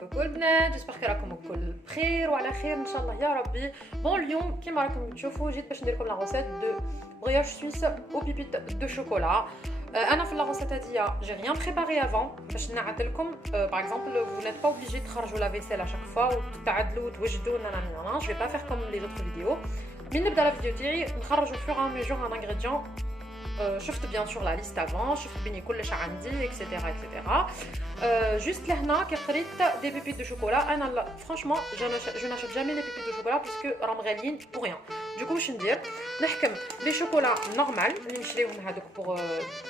كوكو البنات، جيسبر راكم الكل بخير وعلى خير ان شاء الله يا ربي. بون اليوم كيما راكم تشوفوا جيت باش ندير لكم لا غوسيت دو بريوش سويس او بيبيت دو شوكولا. انا في لا غوسيت هادي جي ريان بريباري افون باش نعدل لكم. باغ اكزومبل فو نيت با اوبليجي تخرجوا لا فيسيل اشاك فوا وتعدلوا وتوجدوا نانا. جو في با فير كوم لي زوتر فيديو. من نبدا لا فيديو تاعي نخرجوا فور ان ميجور ان انغريديون. شفت بيان سور لا ليست افون، شفت بيني كلش عندي اكسيتيرا اكسيتيرا. جوست لهنا كي قريت دي بيبيت دو شوكولا، انا فرانشمون جو ناشيت جامي لي بيبيت دو شوكولا باسكو راهم غاليين بور ريان. دوكو واش ندير؟ نحكم لي شوكولا نورمال اللي نشريوهم هذوك بور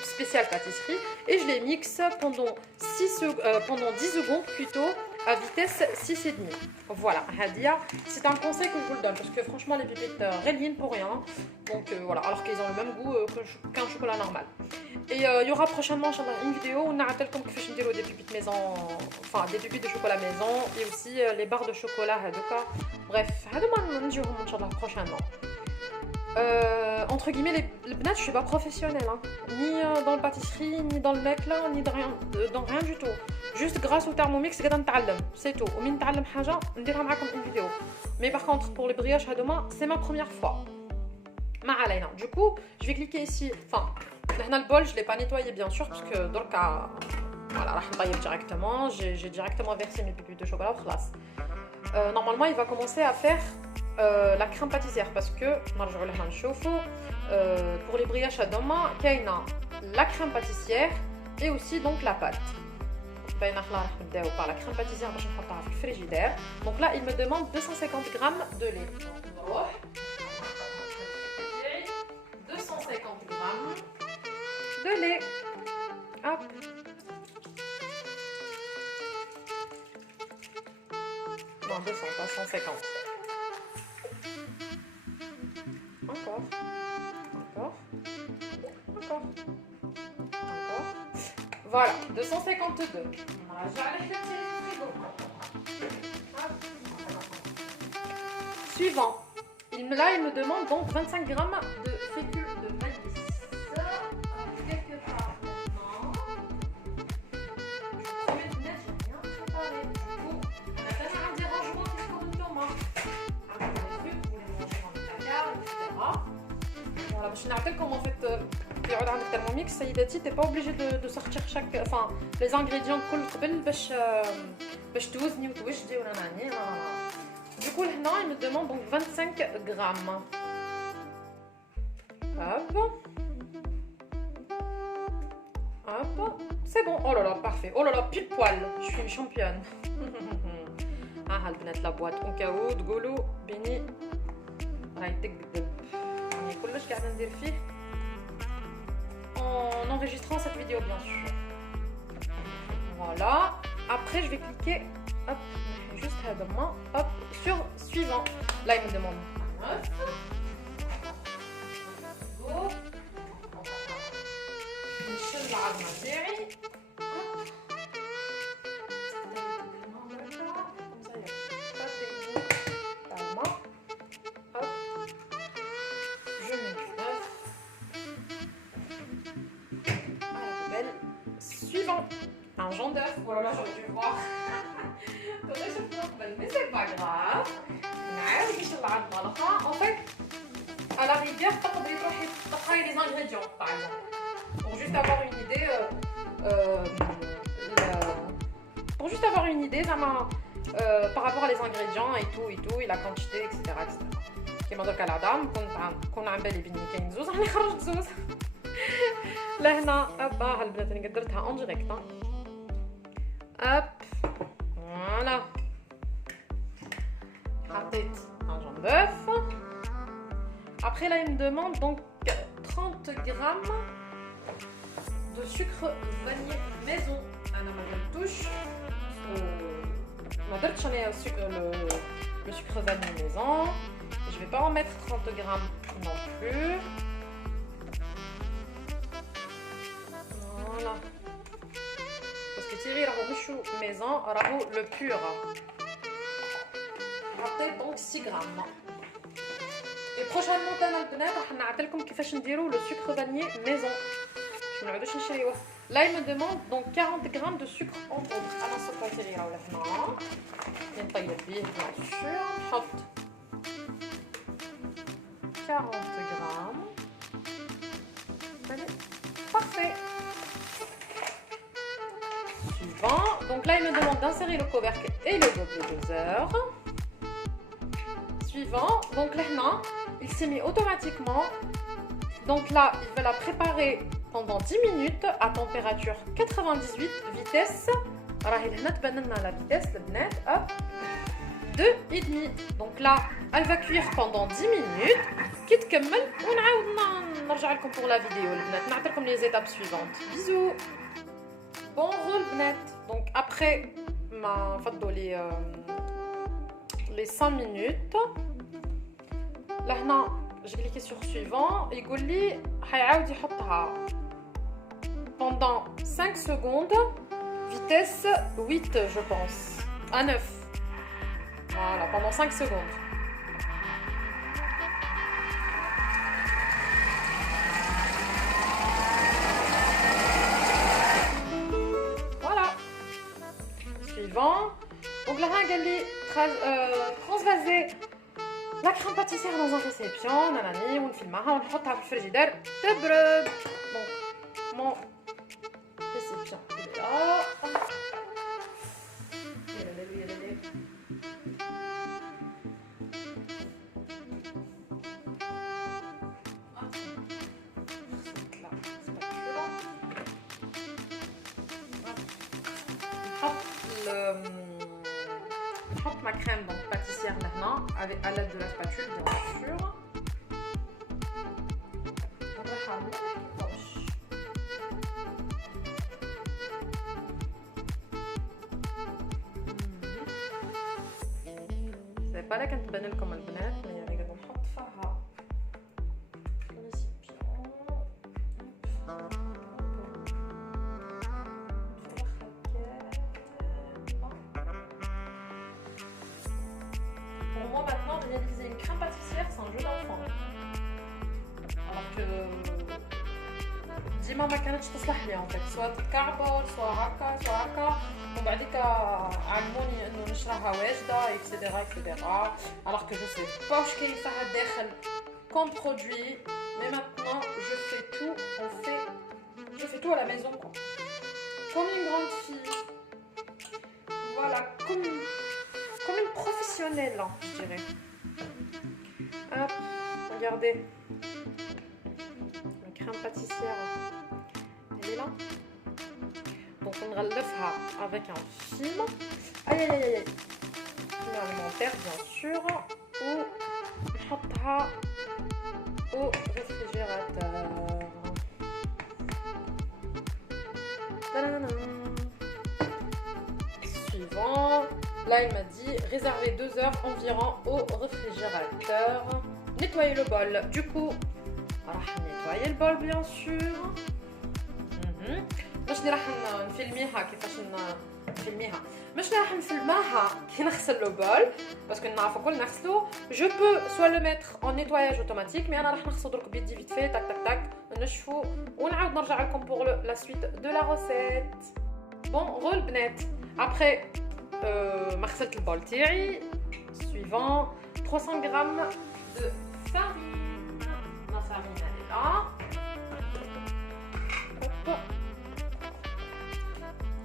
سبيسيال باتيسري اي جو لي ميكس بوندون 10 secondes plutôt à vitesse 6,5. Voilà, Hadia, c'est un conseil que je vous le donne parce que franchement les pépites réliennent pour rien. Donc voilà, alors qu'ils ont le même goût qu'un chocolat normal. Et il y aura prochainement une vidéo où on a comme que je des pépites maison, enfin des pépites de chocolat maison et aussi les barres de chocolat Hadoka. Bref, Hadouma prochainement. Entre guillemets, les bnats, je suis pas professionnelle, hein. Ni dans le pâtisserie, ni dans le make là, ni dans rien du tout. Juste grâce au Thermomix, c'est tout. Au minute تعلم حاجة نديرها معكم une vidéo. Mais par contre, pour les brioches à demain, c'est ma première fois. Ma علينا. Du coup, je vais cliquer ici. Enfin, le bol, je l'ai pas nettoyé bien sûr parce que dans le cas, voilà, راح نطيب directement. J'ai directement versé mes pépites de chocolat au خلاص. Normalement, il va commencer à faire la crème pâtissière parce que pour les brioches à demain, il y a la crème pâtissière et aussi donc la pâte. Par la crème pâtissière, je vais mettre le frigidaire. Donc là, il me demande 250 g de lait. 250 g de lait. Hop. Non, 200, pas 150. Encore. Voilà, 252. Suivant. Là, il me demande donc 25 g de fécule de maïs. Quelque part maintenant. Je vais mettre bien préparé. Du coup, on a tellement un dérangement qui sort de Thomas. Les trucs, vous les mangez dans le placard, etc. Voilà, je vous rappelle comment en fait. Avec Thermomix, Saïdati, t'es pas obligé de sortir les ingrédients باش توزني وتوجدي ولا نعني. Du coup, là, il me demande donc 25 grammes. Hop. C'est bon. Oh là là, parfait. Oh là là, pile poil. Je suis une championne. البنات لا بواط اون كاو تقولوا بيني راهي تكذب. يعني كلش قاعده ندير فيه en enregistrant cette vidéo bien sûr. Voilà. Après je vais cliquer hop, juste à demain, hop, sur suivant. Là il me demande 9. Go. نشيل العظمة تاعي. Suivant, un jaune d'œuf. Voilà, là j'aurais dû le voir. Mais c'est pas grave. En fait, à la rigueur, tu peux les ingrédients par exemple. Pour juste avoir une idée, par rapport à les ingrédients et tout, et la quantité, etc. كما درك العظام كون عم بالي بني كاين زوز راني خرجت زوز. لهنا اب البنات انا قدرتها اون ديريكت. اب فوالا حطيت un jaune d'œuf. Après là il me demande donc 30 g de sucre vanillé maison. انا ما درتوش ما درتش انا le sucre vanille maison. Je vais pas en mettre 30 g non plus. Voilà. Parce que Thierry راهو مشو maison راهو le pur. حطيت donc 6 g. Et prochainement انا البنات راح نعطيلكم كيفاش نديروا le sucre vanillé maison. باش ما نعاودوش نشريوه. Là, il me demande donc 40 grammes de sucre en poudre. Alors, ça peut être là maintenant. Bien sûr. Hop. 40 grammes. Allez. Parfait. Suivant. Donc là, il me demande d'insérer le couvercle et le gobelet doseur. Suivant. Donc là, il s'est mis automatiquement. Donc là, il va la préparer pendant 10 minutes à température 98, vitesse. Alors, il a la vitesse, le bnet, hop, 2,5. Donc là, elle va cuire pendant 10 minutes. Qui تكمل ونعاود نرجع لكم pour la vidéo البنات نعطيكم les étapes suivantes. Bisous. Bon rôle bnet. Donc après ma les 5 minutes. Là هنا je clique sur suivant et يقول لي حيعاود يحطها pendant 5 secondes, vitesse 8 je pense, à 9. Voilà, pendant 5 secondes. Voilà. Suivant. Donc là, regarde, transvaser la crème pâtissière dans un réception. Nanani, on filme, on le met dans le frigidaire. تبرد. Donc, mon réception, il est là. نحط ma crème donc pâtissière maintenant avec à l'aide de la spatule bien sûr. C'est pas là كانت تبان لكم البنات mais يعني قاعده نحط فيها Pour moi maintenant réaliser une crème pâtissière c'est un jeu d'enfant. Alors que ديما ما كانتش تصلح لي en fait soit تتكعبر soit هكا ومن بعديك علموني انه نشراها واجده etc. alors que je sais pas واش كاين فيها داخل comme produit mais maintenant je fais tout à la maison quoi. Comme une grande fille. Voilà, comme une professionnelle, hein, je dirais. Hop, regardez. La crème pâtissière, elle est là. Donc on va le faire avec un film. Aïe aïe aïe aïe. Film alimentaire, bien sûr. Ou on au réfrigérateur. Suivant. Là, il m'a dit réserver 2 heures environ au réfrigérateur. Nettoyer le bol. Du coup, on va nettoyer le bol bien sûr. باش راح نفيلميها كيفاش نفيلميها مش راح نفيلماها كي نغسل لو بول باسكو نعرفوا كل نغسلو جو بو سوا لو ميتر اون نيتواياج اوتوماتيك مي انا راح نغسل درك بيدي فيت في تاك تاك تاك نشفو ونعاود نرجع لكم بور لا سويت دو لا روسيت. بون رول بنات ابري ما غسلت البول تاعي. سويفون 300 غرام دو farine. La farine elle est là.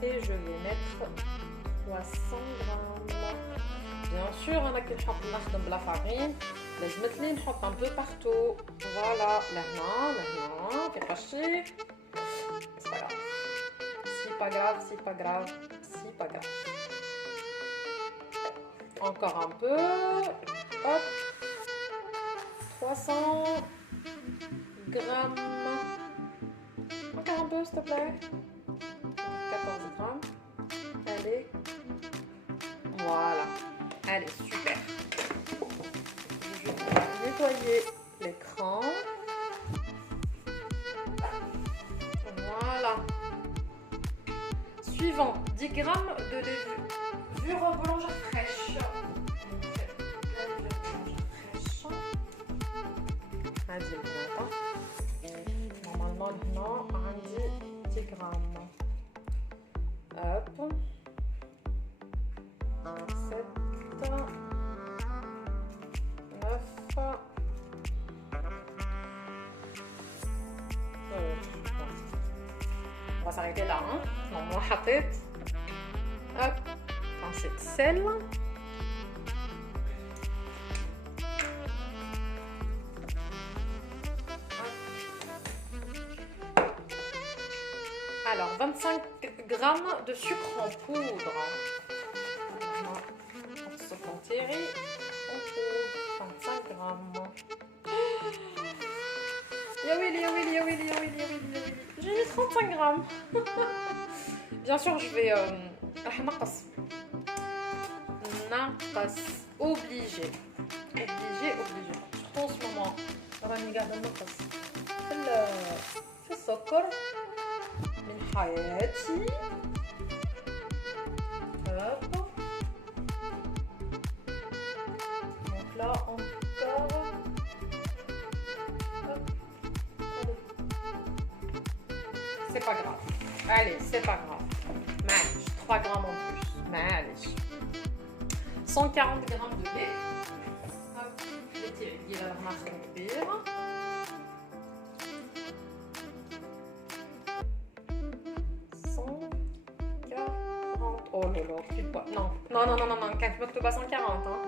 Et je vais mettre 300 grammes. Bien sûr, on a que de la farine. Les نحط un peu partout. Voilà, là, c'est pas chier. C'est pas grave. C'est pas grave, c'est pas grave, c'est pas grave. Encore un peu. Hop. 300 grammes. Encore un peu, s'il te plaît. 14 grammes. Allez. Voilà. Allez, super. Je vais nettoyer l'écran. Voilà. Suivant, 10 grammes de levure boulangère fraîche. Normalement, non, on dit 10 grammes. ça arrivé là. Hein. Non, حطيت hop pincée de sel. Alors 25 grammes de sucre en poudre. En poudre, 25 grammes. J'ai mis 35 grammes. Bien sûr, je vais obligé. Surtout en ce moment. راني قاعدة نقص في السكر من حياتي. Hop. Donc là encore. C'est pas grave. Allez, c'est pas grave. معليش 3 grammes en plus. معليش 140 grammes de lait. Hop, l'étirer. Il a marqué كبير. Oh là là, pile poil. Non, quand مكتوبة 140 hein.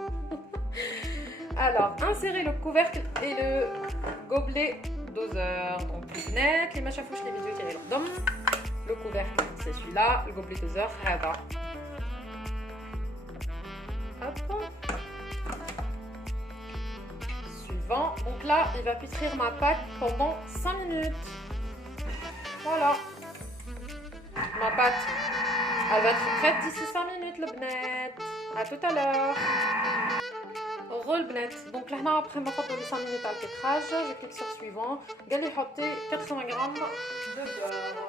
Alors, insérez le couvercle et le gobelet doseur. Donc, net, les machins fouches, les vidéos tirées leur dom. Le couvercle, c'est celui-là. Le gobelet doseur, هذا. Hop. Suivant. Donc là, il va pétrir ma pâte pendant 5 minutes. Voilà. Ma pâte, elle va être prête d'ici 5 minutes, le bnet. À tout à l'heure. Roll-bnet. Donc là, après ma pâte de 5 minutes à le pétrage, je clique sur suivant. Gali hoté 80 grammes de beurre.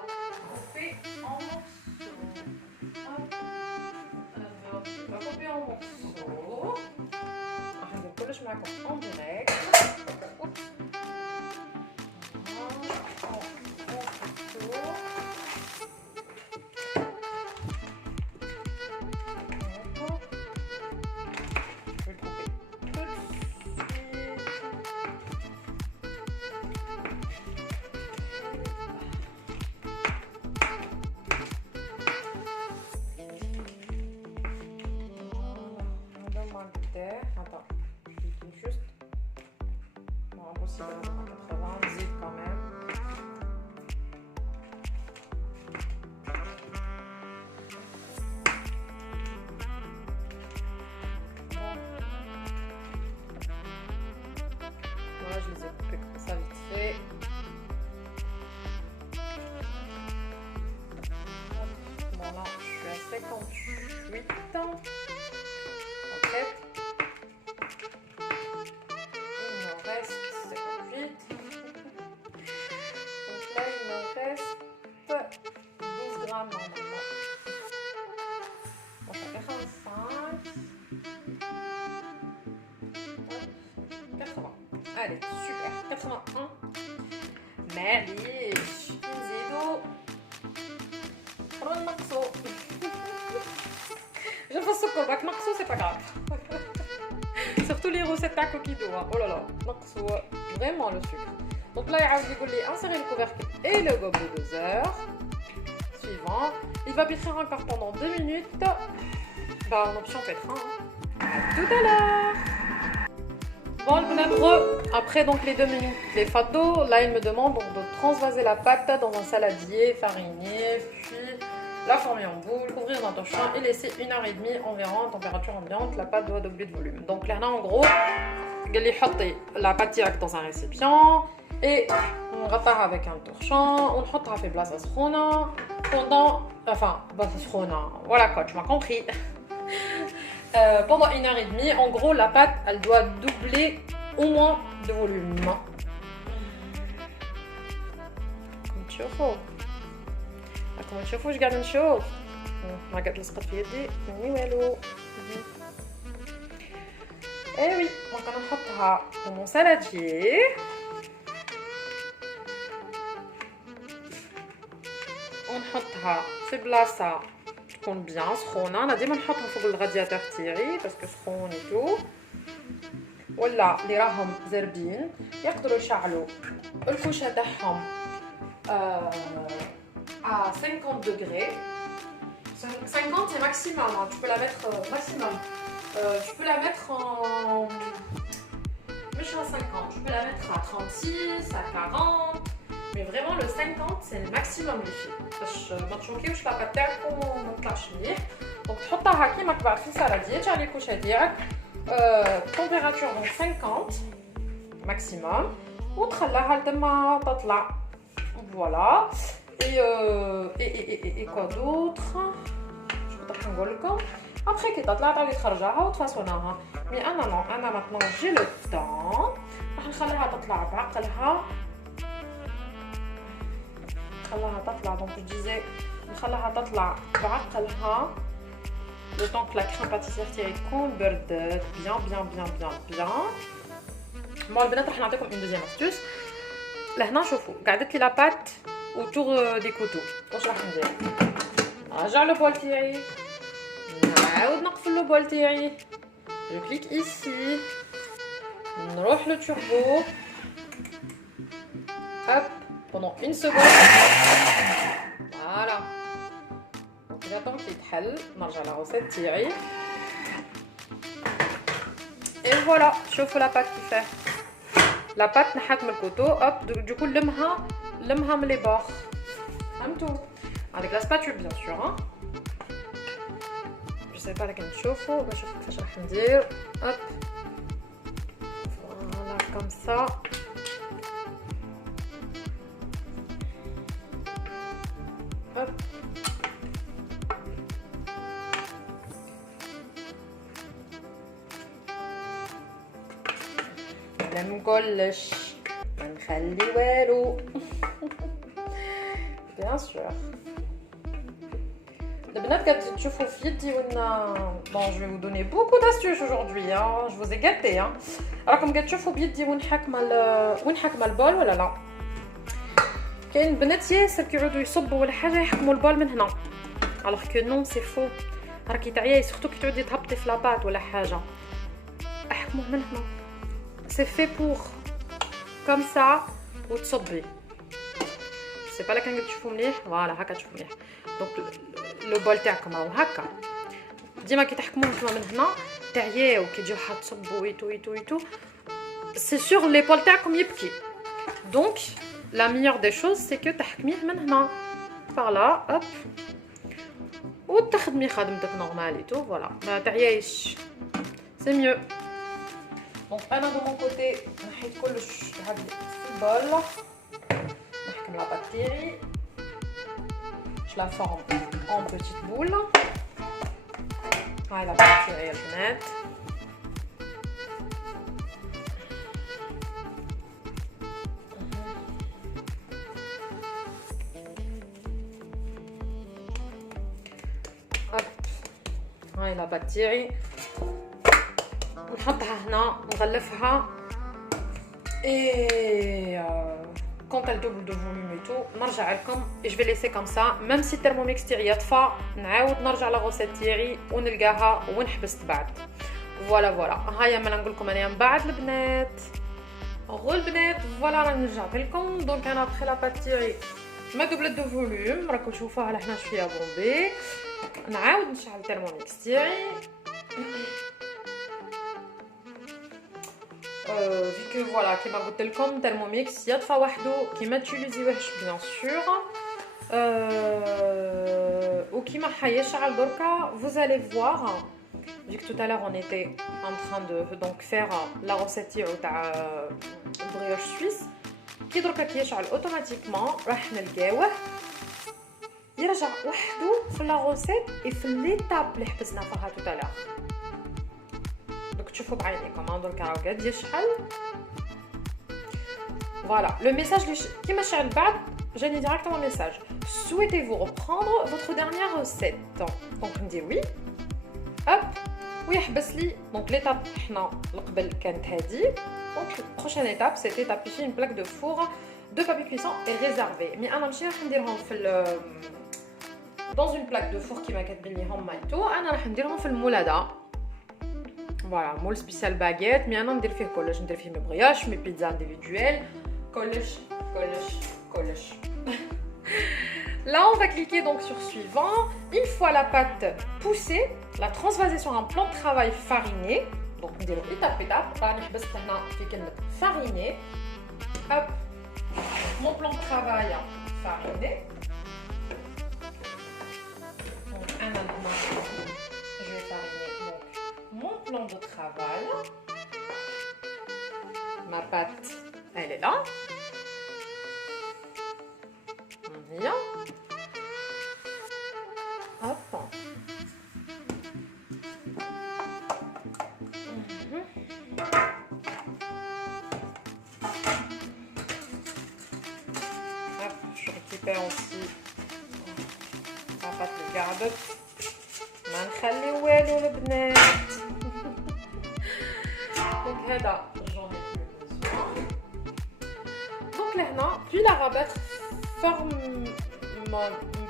On fait en morceaux. On va couper en morceaux. On va couper le chemin en direct. Attends, je clique juste. Bon, impossible à 80, zip quand même. Voilà, je les ai coupés comme ça vite fait. Bon, là, je suis à 58 ans. En fait. Normalement. On fait 85. 80. Allez, super. 81. معليش نزيدو نقصو. Je fais السكر باك نقصو c'est pas grave. Surtout les recettes à coquido. Oh là là, نقصو vraiment le sucre. Donc là, il يقول لي insérer le couvercle et le gobelet doseur. Suivant. Il va pétrir encore pendant 2 minutes. Bah, en option pétrin. À tout à l'heure. Bon, le bonheur. Après donc les 2 minutes, les photos, là il me demande donc de transvaser la pâte dans un saladier fariné, puis la former en boule, couvrir d'un torchon et laisser 1h30 environ à température ambiante. La pâte doit doubler de volume. Donc là, en gros, il y a la pâte directe dans un récipient et on repart avec un torchon, on mettra في بلاصة سخونة pendant, enfin, بلاصة سخونة, voilà quoi, tu m'as compris. Pendant 1h30, en gros, la pâte, elle doit doubler au moins de volume. Comme تشوفوا. كما تشوفوا واش قاعدة نشوف. ما قاعد لصقت في يدي مني والو. Eh oui, donc on va نحطها dans mon saladier. ونحطها في بلاصه تكون بيان سخونه. انا ديما نحطهم فوق الرادياتور تاعي باسكو سخون وتو، ولا اللي راهم زربين يقدروا يشعلوا الكوشه تاعهم à 50 degrés. 50 c'est maximum, hein. Tu peux la mettre maximum. Tu peux la mettre en... Mais je suis à 50, tu peux la mettre à 36, à 40. Mais vraiment le 50 c'est le maximum les filles. باش ما تشوكيوش لاباط تاعكم وما تطلعش مليح. دونك تحطها كيما كبار في السالاديه تاع لي كوشه ديالك. Température donc 50 maximum. وتخليها لتما تطلع. Voilà. Et quoi d'autre? Je vais نقول لكم. Après كي تطلع تعاودي تخرجوها وتفاصوناها. Mais انا non, انا maintenant j'ai le temps. راح نخليها تطلع بعقلها. نخليها تطلع donc je disais نخليها تطلع بعقلها. Le temps que la crème pâtissière تاعي تكون بردت bien. Moi البنات راح نعطيكم une deuxième astuce. لهنا شوفوا قعدت لي لاباط autour des couteaux. واش راح ندير؟ نرجع لو بول تاعي. نعاود نقفل لو بول تاعي. Je clique ici. نروح le turbo. Hop, pendant une seconde. Voilà. Donc j'attends qu'il يتحل. نرجع la recette تاعي. Et voilà, شوفوا la pâte qui fait. La pâte نحات من الكوتو. Hop, du coup لمها من les bords. فهمتوا؟ avec la spatule bien sûr. Hein. Je sais pas laquelle تشوفوا باش نشوفوا كيفاش راح ندير. Hop. Voilà comme ça. Hop. ما نقولش ما نخلي والو. Bien sûr. Les بنات كتشوفوا في يدي وانا bon je vais vous donner beaucoup d'astuces aujourd'hui hein. Je vous ai gâté hein. راكم كتشوفوا بيدي وين حاكمه البول ولا لا؟ كاين بنات ياسر كيعودوا يصبوا ولا حاجه يحكموا البول من هنا. alors que non c'est faux. راكي تعياي سورتو كي تعودي تهبطي في لاباط ولا حاجه. احكموه من هنا. C'est fait pour comme ça وتصبي. C'est pas là كان تشوفوا مليح. فوالا هكا تشوفوا مليح. دونك لو بول تاعكم راهو هكا. ديما كي تحكموا نتوما من هنا تعياو كي تجيو حتصبوا ويتو. سي سور لي بول تاعكم يبكي. دونك la meilleure des choses c'est que تحكميه من هنا. par là hop. وتخدمي خدمتك نورمال ايتو فوالا. ما تعيايش. c'est mieux. Donc انا de mon côté نحيت كلش هاد البول. نحكم لا بات تاعي. Je la forme en petite boule. هاي لا بات تاعي البنات. هاي لا بات تاعي. نحطها هنا نغلفها. Et quand elle double de volume et tout نرجع لكم. et je vais laisser comme ça même si الترموميكس تاعي يطفى نعاود نرجع للغوسيت تاعي ونلقاها ونحبس بعد. فوالا هيا ما نقول لكم انا من بعد البنات. غو البنات فوالا راني رجعت لكم. دونك انا بخي لا بات تاعي ما دوبلت دو فوليوم راكم تشوفوها على هنا شويه بومبي. نعاود نشعل الترموميكس تاعي. vu que voilà كيما قلت لكم ترموميكس يطفى وحده كيما تيليزيوهش بيان سور. وكيما حيشعل دركا vous allez voir vu que tout à l'heure on était en train de donc faire la recette تاع البريوش سويس. كي دركا كيشعل اوتوماتيكمون راح نلقاوه يرجع وحده في لا روسيت اي في ليتاب اللي حبسنا فيها tout à l'heure. تشوفوا بعينيكم درك راه قاعد يشعل. فوالا لو ميساج كيما شعل بعد جاني ديريكتومون ميساج souhaitez-vous reprendre votre dernière recette. دونك ندير وي هوب ويحبس لي. دونك ليتاب حنا القبل كانت هادي. دونك بروشين ايتاب سيتي تابيفي une plaque de four de papier cuisson est réservée. مي انا ماشي راح نديرهم في dans une plaque de four كيما كاتبين لي هما ايتو. انا راح نديرهم في المول هذا. فوالا مول سبيسيال باغيت. مي انا ندير فيه كلش. ندير فيه مي برياش مي بيتزا انديفيدويل كلش. Là, on va cliquer donc sur suivant. Une fois la pâte poussée, la transvaser sur un plan de travail fariné. Donc, on dit étape étape. Fariné. Hop. Mon plan de travail fariné. Donc, je vais fariner donc, mon plan de travail. Ma pâte, elle est là. Bien. Hop. Hop, je récupère aussi la pâte de garde. ما نخلي والو البنات. Donc هذا j'en ai plus besoin. Donc là, puis la rabattre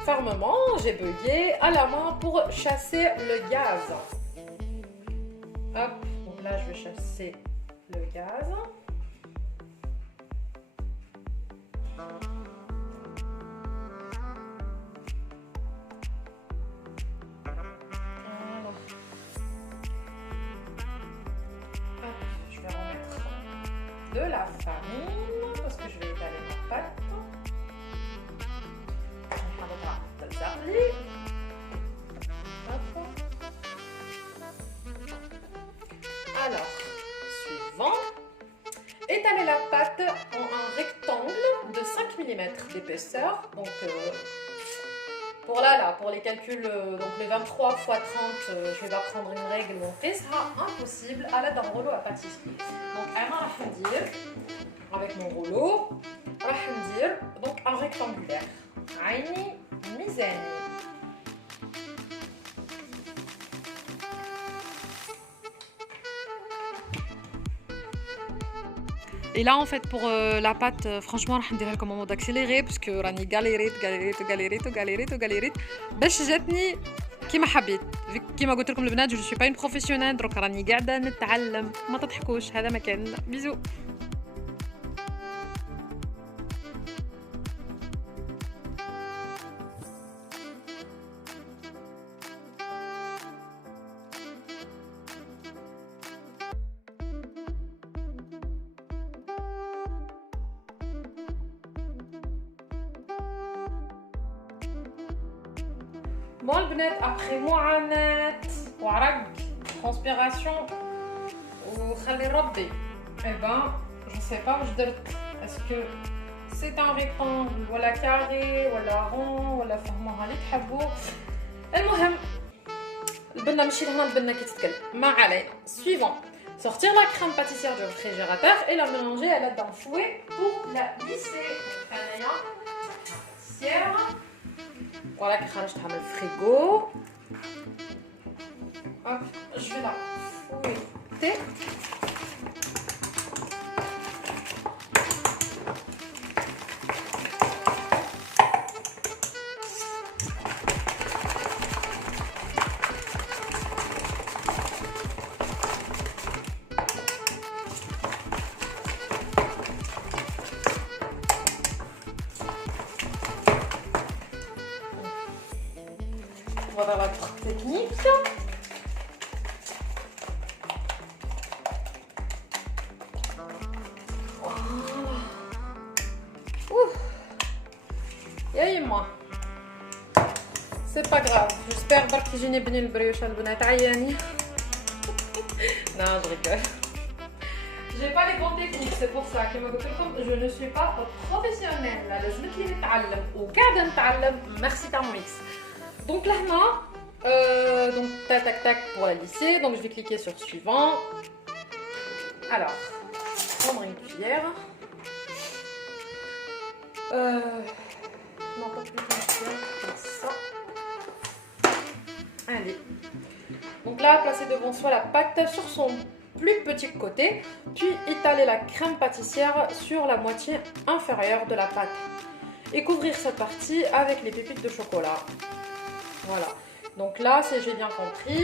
fermement, j'ai bugué à la main pour chasser le gaz. Hop, donc là je vais chasser le gaz. Je vais remettre de la farine parce que je vais étaler ma pâte. Alors, suivant, étaler la pâte en un rectangle de 5 mm d'épaisseur. Donc, pour les calculs, donc les 23 x 30, je vais pas prendre une règle, donc ce sera impossible à l'aide d'un rouleau à pâtisserie. Donc, avec mon rouleau, donc un rectangulaire. Aini, mizani. Et là en fait pour la pâte franchement راح نديرها لكم en mode accéléré parce que راني galéré باش جاتني كيما حبيت كيما قلت لكم البنات جو سوي با اون بروفيسيونيل دروك راني قاعده نتعلم ما تضحكوش هذا مكان بيزو. Bon البنات après معاناة وعرق transpiration وخلي ربي eh ben je sais pas واش درت est-ce que c'est un rectangle ولا carré ولا rond ولا فهموها اللي تحبوا. المهم البنه ماشي لهنا البنه كي تتكلم ما علينا. Suivant, sortir la crème pâtissière du réfrigérateur et la mélanger à l'aide d'un fouet pour la lisser. Voilà que خرجتها من الفريغو. Hop, je vais la fouetter. On va voir votre technique. يايما c'est pas grave. J'espère برك يجيني بني البريوش البنات عياني. Non, je rigole. J'ai pas les bonnes techniques, c'est pour ça كما قلت لكم je ne suis pas professionnelle. لازمت لي نتعلم وقاعده نتعلم. Merci Thermomix. Donc là, donc tac pour la lisser. Donc je vais cliquer sur suivant. Alors, prendre une cuillère. Non, pas plus qu'une cuillère, comme ça. Allez. Donc là, placer devant soi la pâte sur son plus petit côté, puis étaler la crème pâtissière sur la moitié inférieure de la pâte et couvrir cette partie avec les pépites de chocolat. Voilà. Donc là, si j'ai bien compris,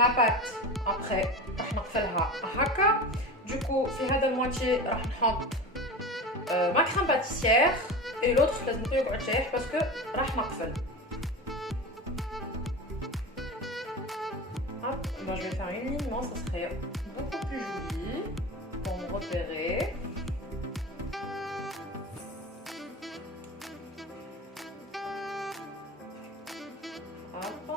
ma pâte, après, راح نقفلها هكا. Du coup, في هذا الموitié راح نحط ma crème pâtissière et l'autre لازم يقعد شايح parce que راح نقفل. Hop, ben, je vais faire une ligne, non, ça serait beaucoup plus joli pour me repérer. Hop.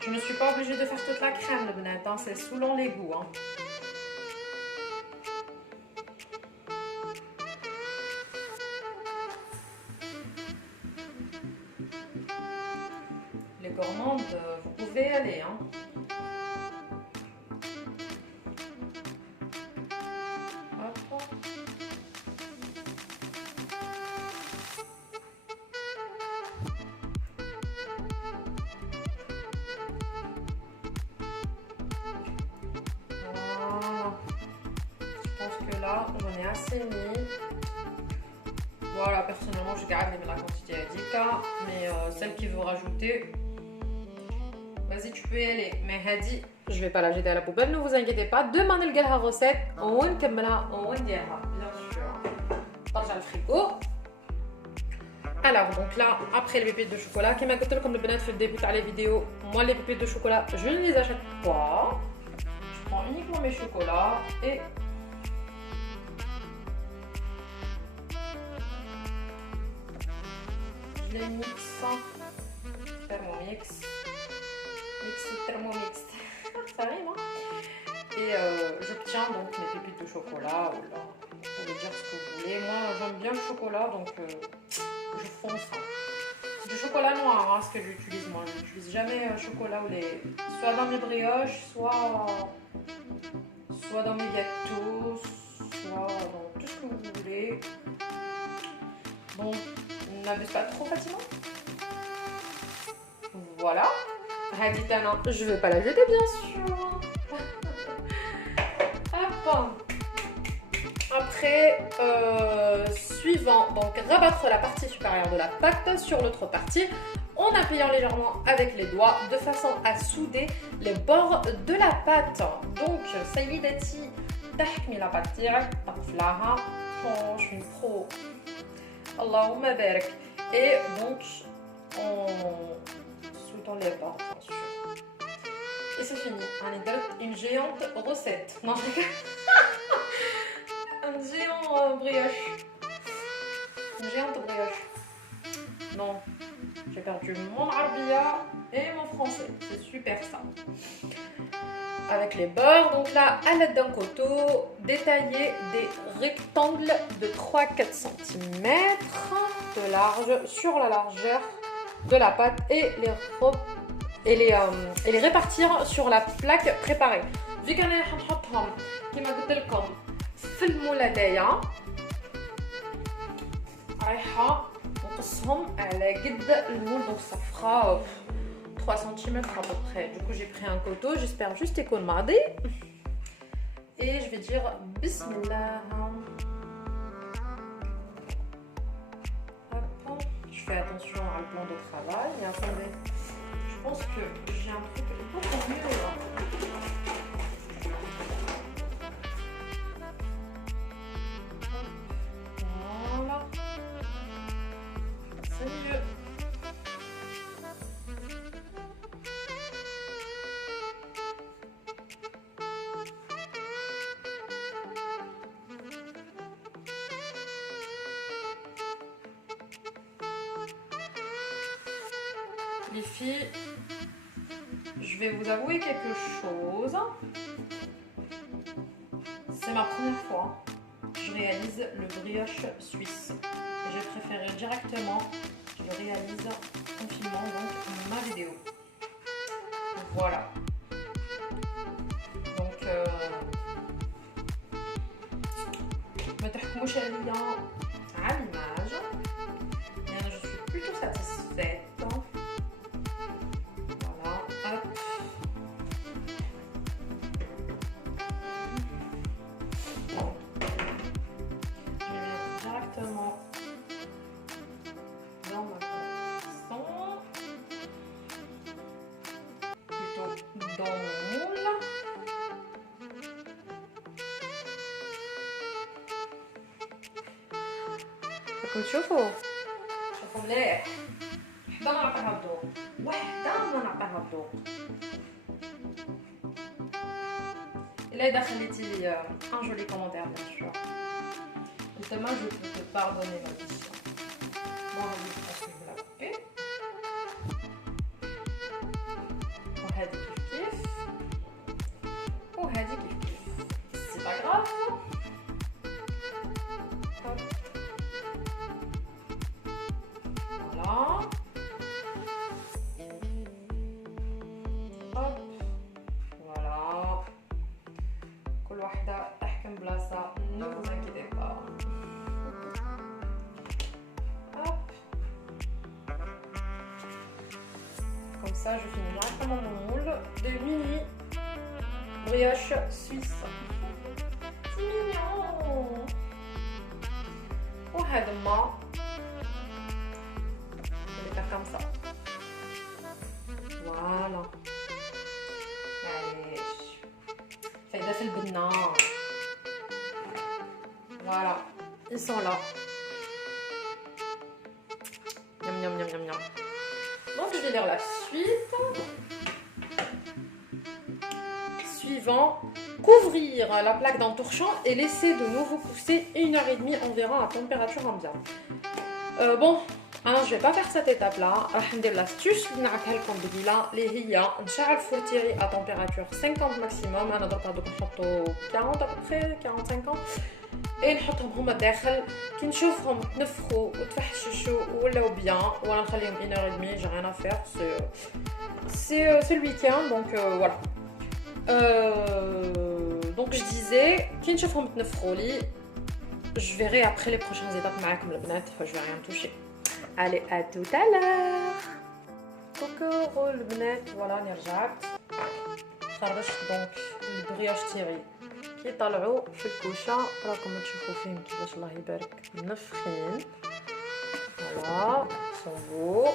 Je ne suis pas obligée de faire toute la crème, le bonnet, hein, c'est selon les goûts. Hein. Les gourmandes, vous pouvez y aller. Hein. Hop. Voilà. Je pense que là, j'en ai assez mis. Voilà, personnellement, je garde la quantité indica, mais celle qui veut rajouter, vas-y, tu peux y aller. Mais Hadi, je vais pas la jeter à la poubelle, ne vous inquiétez pas. Demain, on va la recette, on va bien sûr. Dans le frigo. Alors, donc là, après les pépites de chocolat, qui m'a coûté comme le bénéfice fait le début de la vidéo, moi, les pépites de chocolat, je ne les achète pas. Je prends uniquement mes chocolats et je les mixe. Thermomix. Thermomix. Ça rime, hein? Et j'obtiens donc mes pépites de chocolat. Ou là, vous pouvez dire ce que vous voulez. Moi, j'aime bien le chocolat, donc je fonce. Hein. Du chocolat noir, hein, ce que j'utilise. Moi, je n'utilise jamais chocolat au lait. Soit dans mes brioches, soit dans mes gâteaux, soit dans tout ce que vous voulez. Bon, n'abuse pas trop facilement. Voilà. Haditana, je vais pas la jeter bien sûr. Hop. Après, suivant, donc rabattre la partie supérieure de la pâte sur l'autre partie en appuyant légèrement avec les doigts de façon à souder les bords de la pâte. Donc, سيدتي تحكمي la pâte تاعك تقفلها. Oh, je suis une pro. Allahumma barak. Et donc, on soudant les bords, bien sûr. Et c'est fini. On a une géante recette. Non, je rigole. Un géant brioche. Une géante brioche. Non, j'ai perdu mon arabia et mon français. C'est super ça. Avec les bords, donc là, à l'aide d'un couteau, détailler des rectangles de 3-4 cm de large sur la largeur de la pâte et les répartir sur la plaque préparée. Vu qu'on a نحطهم كما قلت لكم في المولدايه رايحه نقصهم على قد المول, donc ça fera 3 cm à peu près. Du coup, j'ai pris un couteau, j'espère juste économiser. Et je vais dire Bismillah. Hop. Je fais attention à le plan de travail. Et attendez, je pense que j'ai un truc beaucoup mieux là. Voilà. C'est mieux. Les filles, je vais vous avouer quelque chose. C'est ma première fois que je réalise le brioche suisse. J'ai préféré directement que je le réalise en filmant donc ma vidéo. Voilà. Donc, ما تحكموش عليا على l'image. Je suis plutôt satisfaite. Dans le moule. راكم تشوفوا مليح. وحده ما نعطيها الذوق، وحده ما نعطيها الذوق. الا خليتي لي ان جولي كومونتير بيان سور، نتما جو بو باردوني ما ديسيون. moi je vais la couper. وهذه كيف كيف وهذه كيف كيف، سي با غراف. فوالا هوب فوالا، كل وحده تحكم بلاصه، ne vous inquiétez pas. Comme ça, je finis directement mon moule de mini brioche suisse. C'est mignon. وهذا ما je vais faire comme ça. Voilà. معليش فايدة في البنة. Voilà, ils sont là. Miam miam miam miam miam. Donc je vais lire la suite. Suivant, couvrir la plaque d'un torchon et laisser de nouveau pousser 1h30 environ à température ambiante. Bon, alors je vais pas faire cette étape là. راح ندير l'astuce اللي نعطيها لكم بديله اللي هي نشعل الفورتيري à température 50 maximum. انا درك دوك نحطو 40 à peu près 40-50 اي نحطهم هما داخل. كي نشوفهم تنفخوا وتفحششوا ولاو بيان ولا نخليهم 1h30. j'ai rien à faire, c'est le week-end donc voilà. Donc je disais كي نشوفهم تنفخوا لي je verrai après les prochaines étapes معاكم البنات. je vais rien toucher. allez à tout à l'heure. كوكو البنات. فوالا راني رجعت خرجت دونك البرياش تيري كي طلعوا في الكوشه راكم تشوفوا فيهم كيفاش الله يبارك منفخين. فوالا صوبو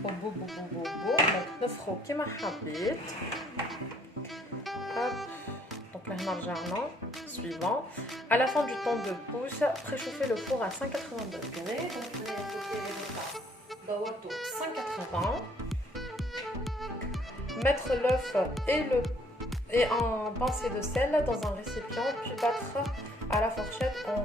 بو بو بو بو بو نفخوا كيما حبيت. هوب دونك لهنا رجعنا. suivant, à la fin du temps de pouce, préchauffer le four à 180 degrés. Donc je vais ajouter les repas d'Awato 180. Mettre l'œuf et un pincé de sel dans un récipient, puis battre à la fourchette en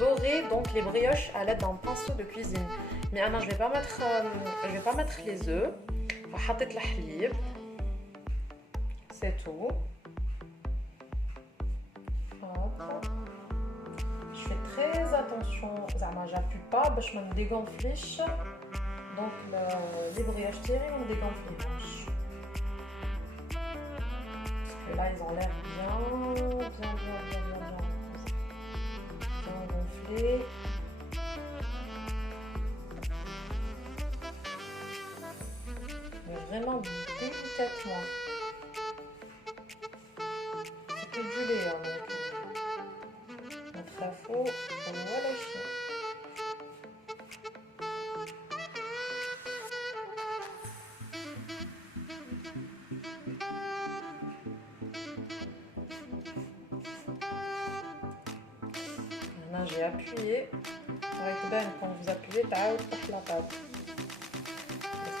doré donc les brioches à l'aide d'un pinceau de cuisine. Mais Anna, je vais pas mettre les œufs. حطيت الحليب. C'est tout. Je fais très attention, j'appuie pas, je me dégonfliche. Donc les brioches tirées, on dégonfliche. Parce que là, ils ont l'air bien gonflés. Mais vraiment délicatement. C'est que du lait, hein, donc. Faux, voilà chien. Maintenant j'ai appuyé. Avec ben quand vous appuyez, t'as la pâte.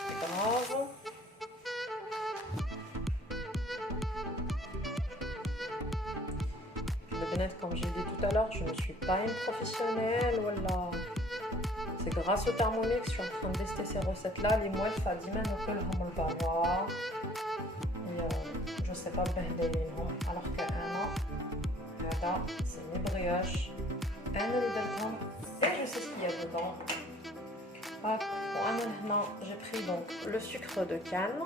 C'est grave. Comme j'ai dit tout à l'heure, je ne suis pas une professionnelle. Voilà. C'est grâce au Thermomix que je suis en train de tester ces recettes là. Les moelles fadiment ناكلهم البرا. Je sais pas بهدلينهم. Alors que هذا c'est mes brioches. أنا اللي درتهم et je sais ce qu'il y a dedans. Hop. وأنا هنا j'ai pris donc le sucre de canne.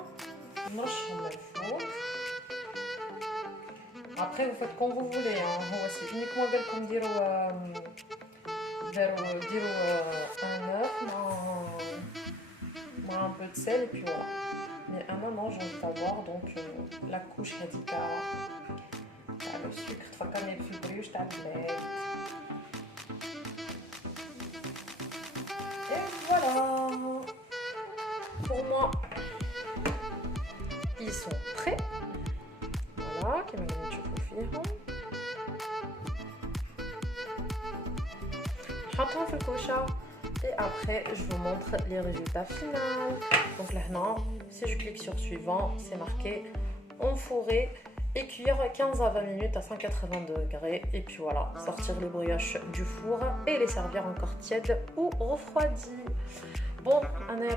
نشرب الفوق. Après vous faites comme vous voulez, hein. C'est uniquement comme dire un œuf, un peu de sel et puis voilà. Mais un moment j'ai envie d'avoir donc la couche radicale, le sucre, comme les brioches, et voilà. Pour moi, ils sont prêts. Voilà, نحطهم في الكوشه et après je vous montre les résultats finaux. Donc là maintenant si je clique sur suivant c'est marqué enfourrer et cuire 15 à 20 minutes à 180 degrés et puis voilà sortir les brioches du four et les servir encore tièdes ou refroidies. Bon,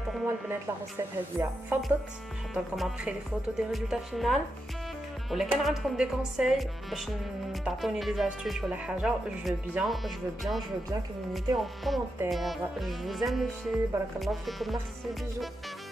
pour moi la recette هذه فضت نحط لكم après les photos des résultats finaux. ولا كان عندكم des conseils باش تعطوني les astuces ولا حاجه je veux bien que vous mettez en commentaire. Je vous aime les filles, barakallahu fikoum, merci, bisous.